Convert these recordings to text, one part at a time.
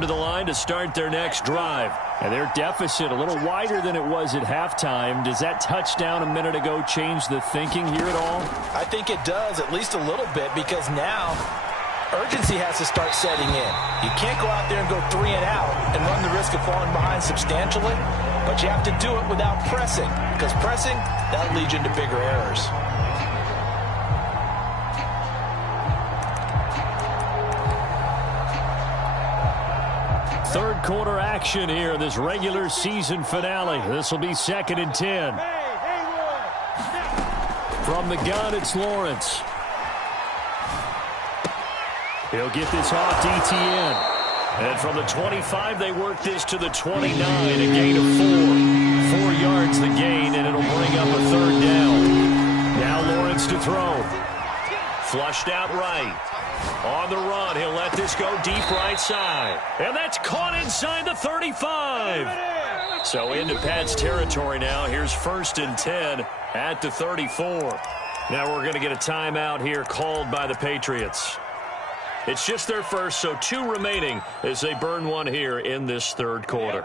come to the line to start their next drive. And their deficit a little wider than it was at halftime. Does that touchdown a minute ago change the thinking here at all? I think it does, at least a little bit, because now urgency has to start setting in. You can't go out there and go 3 and out and run the risk of falling behind substantially, but you have to do it without pressing, because pressing, that'll lead you into bigger errors. Third quarter action here in this regular season finale. This will be 2nd and 10. From the gun, it's Lawrence. He'll get this off to Etienne. And from the 25, they work this to the 29, a gain of 4. 4 yards the gain, and it'll bring up a 3rd down. Now Lawrence to throw. Flushed out right. On the run, he'll let this go deep right side. And that's caught inside the 35. So into Pat's territory now. Here's 1st and 10 at the 34. Now we're going to get a timeout here called by the Patriots. It's just their first, so 2 remaining as they burn one here in this 3rd quarter.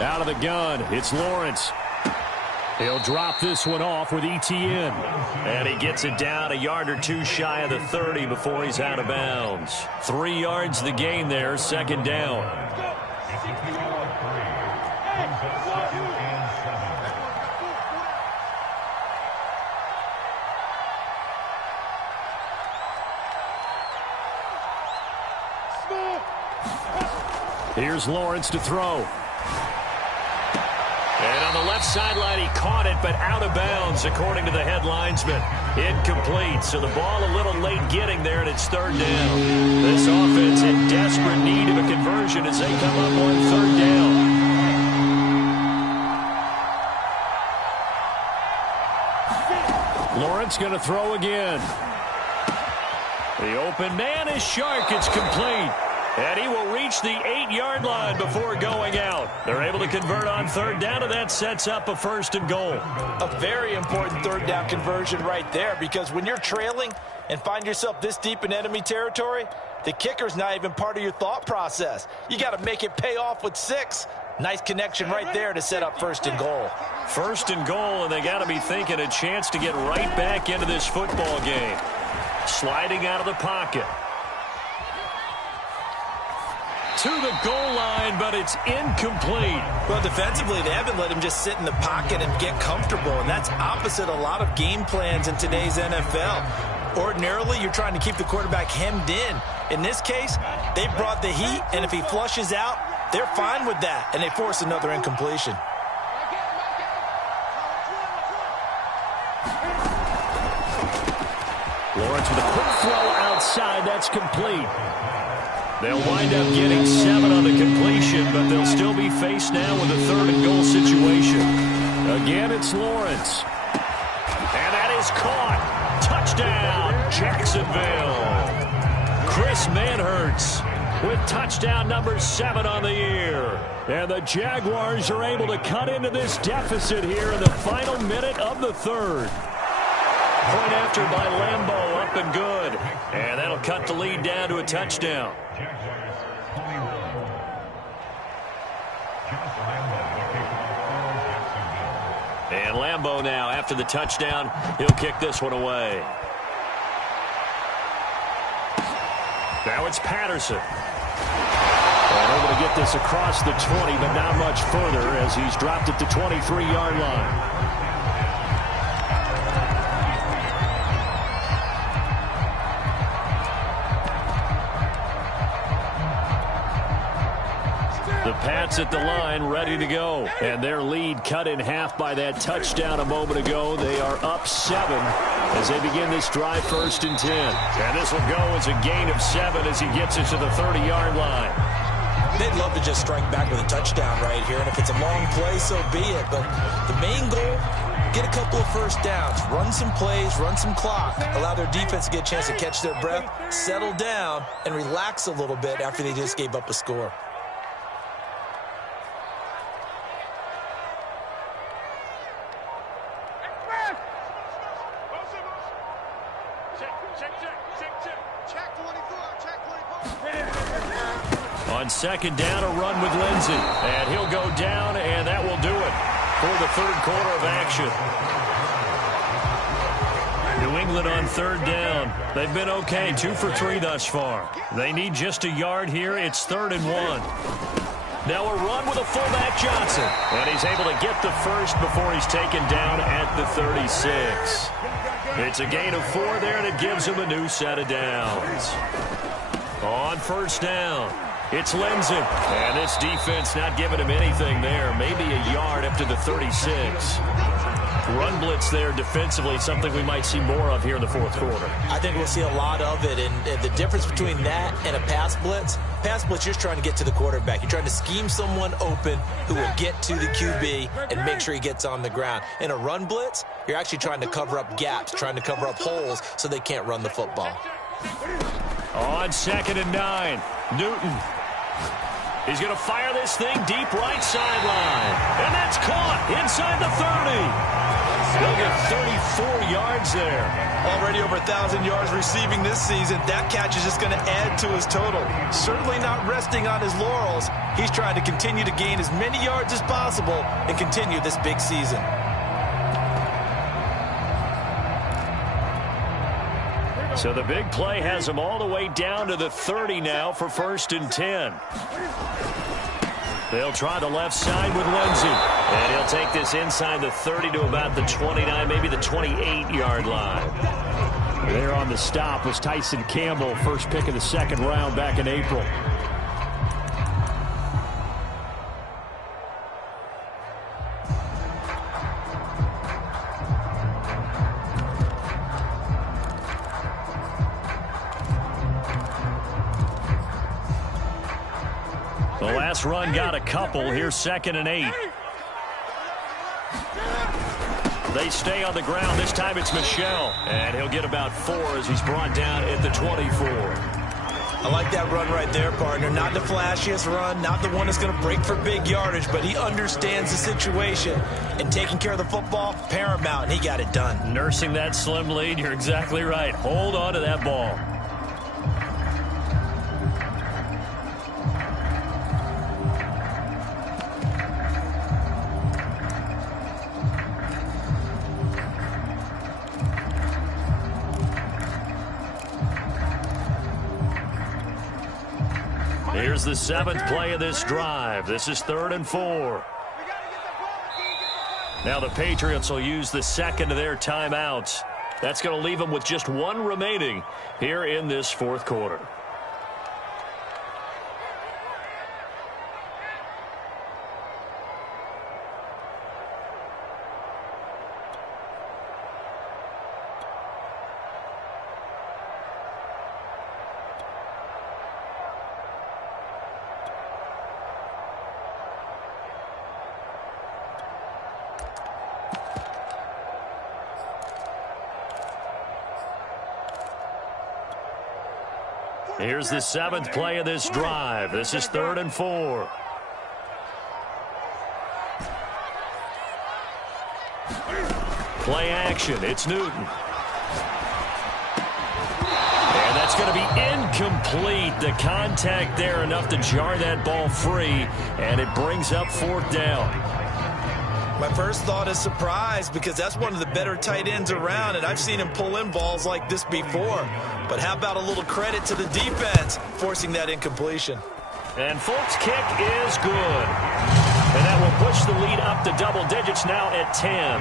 Out of the gun, it's Lawrence. He'll drop this one off with Etienne. And he gets it down a yard or 2 shy of the 30 before he's out of bounds. 3 yards the gain there, 2nd down. Here's Lawrence to throw. And on the left sideline, he caught it, but out of bounds, according to the head linesman. Incomplete, so the ball a little late getting there, and it's 3rd down. This offense in desperate need of a conversion as they come up on 3rd down. Lawrence going to throw again. The open man is Shark. It's complete. And he will reach the 8-yard line before going out. They're able to convert on 3rd down, and that sets up a 1st and goal. A very important 3rd down conversion right there, because when you're trailing and find yourself this deep in enemy territory, the kicker's not even part of your thought process. You got to make it pay off with 6. Nice connection right there to set up 1st and goal. 1st and goal, and they got to be thinking a chance to get right back into this football game. Sliding out of the pocket. To the goal line, but it's incomplete. Well, defensively, they haven't let him just sit in the pocket and get comfortable, and that's opposite a lot of game plans in today's NFL. Ordinarily, you're trying to keep the quarterback hemmed in. In this case, they brought the heat, and if he flushes out, they're fine with that, and they force another incompletion. Lawrence with a quick throw outside. That's complete. They'll wind up getting 7 on the completion, but they'll still be faced now with a 3rd and goal situation. Again, it's Lawrence. And that is caught. Touchdown, Jacksonville. Chris Manhertz with touchdown number 7 on the year. And the Jaguars are able to cut into this deficit here in the final minute of the 3rd. Point after by Lambeau, up and good. And that'll cut the lead down to a touchdown. And Lambeau now, after the touchdown, he'll kick this one away. Now it's Patterson. And able to get this across the 20, but not much further as he's dropped at the 23-yard line. The Pats at the line, ready to go. And their lead cut in half by that touchdown a moment ago. They are up 7 as they begin this drive, 1st and 10. And this will go as a gain of 7 as he gets it to the 30-yard line. They'd love to just strike back with a touchdown right here. And if it's a long play, so be it. But the main goal, get a couple of 1st downs. Run some plays, run some clock. Allow their defense to get a chance to catch their breath, settle down, and relax a little bit after they just gave up a score. On second down, a run with Lindsey. And he'll go down, and that will do it for the third quarter of action. New England on third down. They've been okay, 2 for 3 thus far. They need just a yard here. It's 3rd and 1. Now a run with a fullback Johnson. And he's able to get the first before he's taken down at the 36. It's a gain of 4 there, and it gives him a new set of downs. On first down, it's Lindsey. And this defense not giving him anything there. Maybe a yard up to the 36. Run blitz there defensively, something we might see more of here in the fourth quarter. I think we'll see a lot of it, and the difference between that and a pass blitz, you're just trying to get to the quarterback. You're trying to scheme someone open who will get to the QB and make sure he gets on the ground. In a run blitz, you're actually trying to cover up gaps, trying to cover up holes so they can't run the football. On 2nd and 9, Newton. He's going to fire this thing deep right sideline. And that's caught inside the 30. They'll get 34 yards there. Already over 1,000 yards receiving this season. That catch is just going to add to his total. Certainly not resting on his laurels. He's trying to continue to gain as many yards as possible and continue this big season. So the big play has him all the way down to the 30 now for 1st and 10. They'll try the left side with Lindsey. And he'll take this inside the 30 to about the 29, maybe the 28-yard line. There on the stop was Tyson Campbell, first pick of the 2nd round back in April. The last run got a couple. Here's 2nd and 8. They stay on the ground. This time it's Michel. And he'll get about 4 as he's brought down at the 24. I like that run right there, partner. Not the flashiest run, not the one that's going to break for big yardage, but he understands the situation. And taking care of the football, paramount, and he got it done. Nursing that slim lead, you're exactly right. Hold on to that ball. Here's the 7th play of this drive. This is 3rd and 4. Now the Patriots will use the 2nd of their timeouts. That's going to leave them with just 1 remaining here in this 4th quarter. Here's the 7th play of this drive. This is 3rd and 4. Play action. It's Newton. And that's going to be incomplete. The contact there enough to jar that ball free. And it brings up 4th down. My first thought is surprise because that's one of the better tight ends around, and I've seen him pull in balls like this before. But how about a little credit to the defense forcing that incompletion? And Folk's kick is good. And that will push the lead up to double digits now at 10.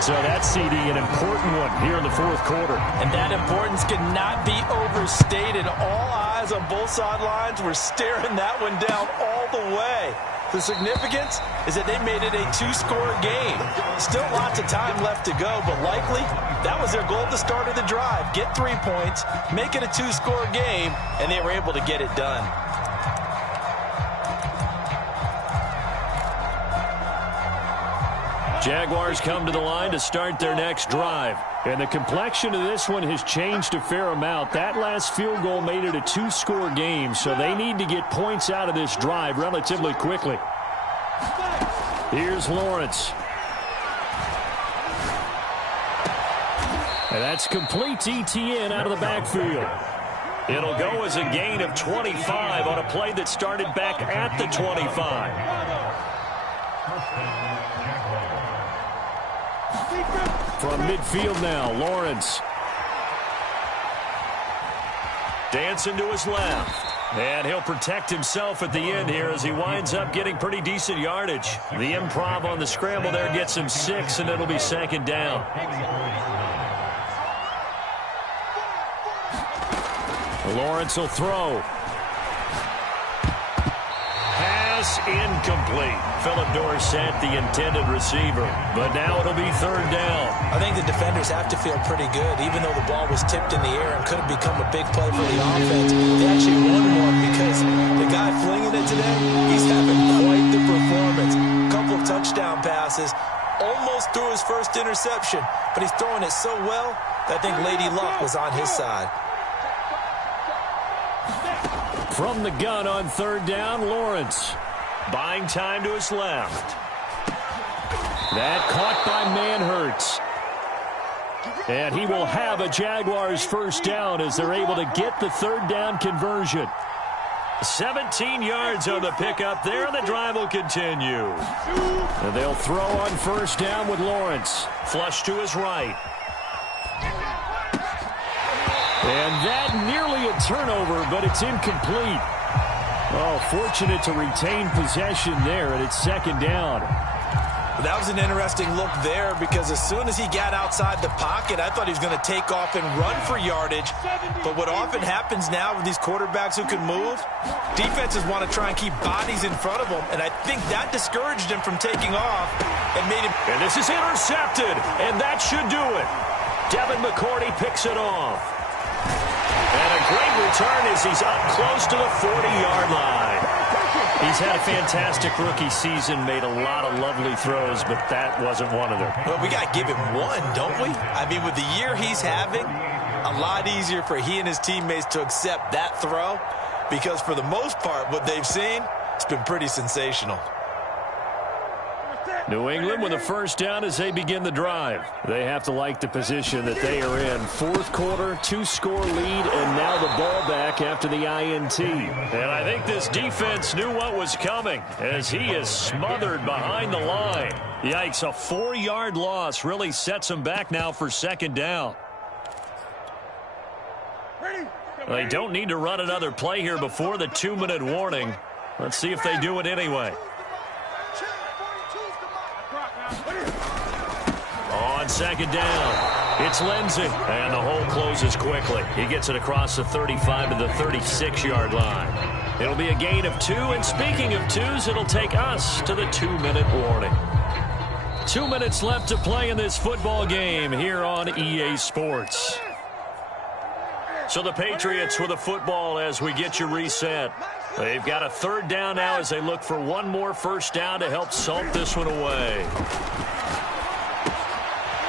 So that's, CD, an important one here in the 4th quarter. And that importance cannot be overstated. All eyes on both sidelines were staring that one down all the way. The significance is that they made it a 2-score game. Still lots of time left to go, but likely that was their goal at the start of the drive. Get 3 points, make it a 2-score game, and they were able to get it done. Jaguars come to the line to start their next drive. And the complexion of this one has changed a fair amount. That last field goal made it a 2-score game, so they need to get points out of this drive relatively quickly. Here's Lawrence. And that's complete ETN out of the backfield. It'll go as a gain of 25 on a play that started back at the 25. From midfield now, Lawrence. Dancing to his left. And he'll protect himself at the end here as he winds up getting pretty decent yardage. The improv on the scramble there gets him 6, and it'll be second down. Lawrence will throw. Pass incomplete. Philip Dorsett, the intended receiver. But now it'll be third down. I think the defenders have to feel pretty good. Even though the ball was tipped in the air and could have become a big play for the offense, they actually won one because the guy flinging it today, he's having quite the performance. A couple of touchdown passes. Almost threw his first interception, but he's throwing it so well that I think Lady Luck was on his side. From the gun on third down, Lawrence. Buying time to his left. That caught by Manhertz. And he will have a Jaguars first down as they're able to get the third down conversion. 17 yards on the pickup there, and the drive will continue. And they'll throw on first down with Lawrence. Flush to his right. And that nearly a turnover, but it's incomplete. Oh, fortunate to retain possession there, and it's second down. That was an interesting look there because as soon as he got outside the pocket, I thought he was going to take off and run for yardage. But what often happens now with these quarterbacks who can move, defenses want to try and keep bodies in front of them, and I think that discouraged him from taking off and made him. And this is intercepted, and that should do it. Devin McCourty picks it off. And a great return as he's up close to the 40-yard line. He's had a fantastic rookie season, made a lot of lovely throws, but that wasn't one of them. Well, we got to give him one, don't we? I mean, with the year he's having, a lot easier for he and his teammates to accept that throw because for the most part, what they've seen, it's been pretty sensational. New England with a first down as they begin the drive. They have to like the position that they are in. Fourth quarter, 2-score lead, and now the ball back after the INT. And I think this defense knew what was coming as he is smothered behind the line. Yikes, a 4-yard loss really sets him back now for second down. They don't need to run another play here before the 2-minute warning. Let's see if they do it anyway. On second down, it's Lindsey, and the hole closes quickly. He gets it across the 35 to the 36-yard line. It'll be a gain of 2, and speaking of 2s, it'll take us to the 2-minute warning. 2 minutes left to play in this football game here on EA Sports. So the Patriots with a football as we get you reset. They've got a third down now as they look for one more first down to help salt this one away.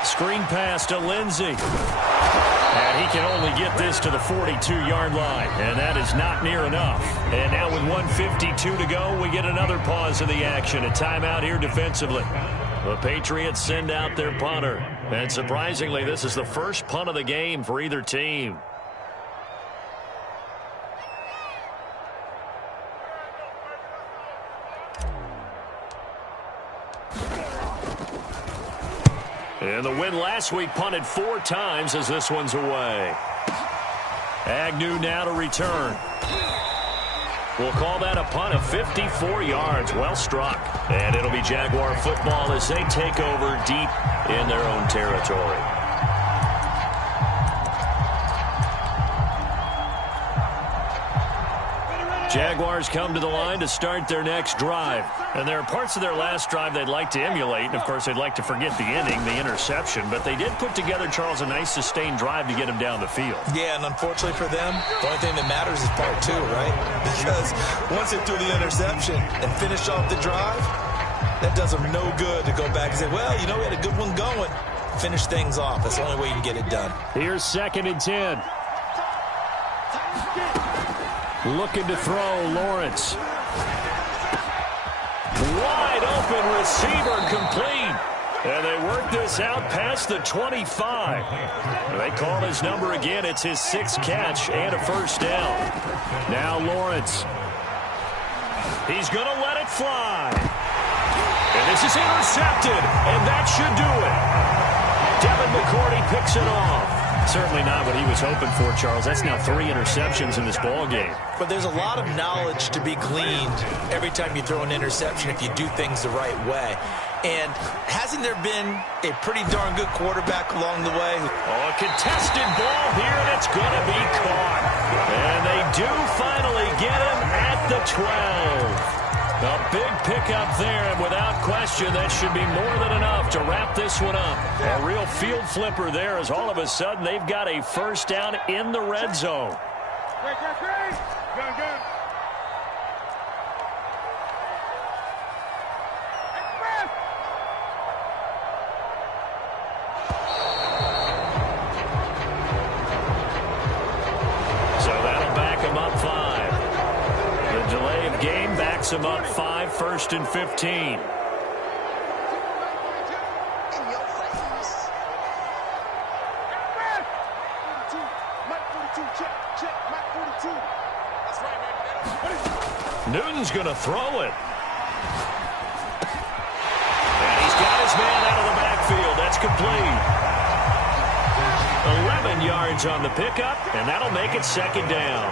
Screen pass to Lindsey. And he can only get this to the 42-yard line. And that is not near enough. And now with 1:52 to go, we get another pause of the action. A timeout here defensively. The Patriots send out their punter. And surprisingly, this is the first punt of the game for either team. And the win last week punted 4 times as this one's away. Agnew now to return. We'll call that a punt of 54 yards. Well struck. And it'll be Jaguar football as they take over deep in their own territory. Jaguars come to the line to start their next drive. And there are parts of their last drive they'd like to emulate. And, of course, they'd like to forget the inning, the interception. But they did put together, Charles, a nice sustained drive to get him down the field. Yeah, and unfortunately for them, the only thing that matters is part 2, right? Because once they threw the interception and finished off the drive, that does them no good to go back and say, well, you know, we had a good one going. Finish things off. That's the only way you can get it done. Here's 2nd and 10. Looking to throw, Lawrence. Wide open receiver complete. And they work work this out past the 25. They call his number again. It's his 6th catch and a first down. Now Lawrence. He's going to let it fly. And this is intercepted, and that should do it. Devin McCourty picks it off. Certainly not what he was hoping for, Charles. That's now 3 interceptions in this ball game. But there's a lot of knowledge to be gleaned every time you throw an interception if you do things the right way. And hasn't there been a pretty darn good quarterback along the way? Oh, a contested ball here, and it's going to be caught. And they do finally get him at the 12. A big pickup there, and without question, that should be more than enough to wrap this one up. A real field flipper there as all of a sudden they've got a first down in the red zone. So that'll back him up 5. The delay of game backs him up 5, 1st and 15. Newton's going to throw it. And he's got his man out of the backfield. That's complete. 11 yards on the pickup, and that'll make it 2nd down.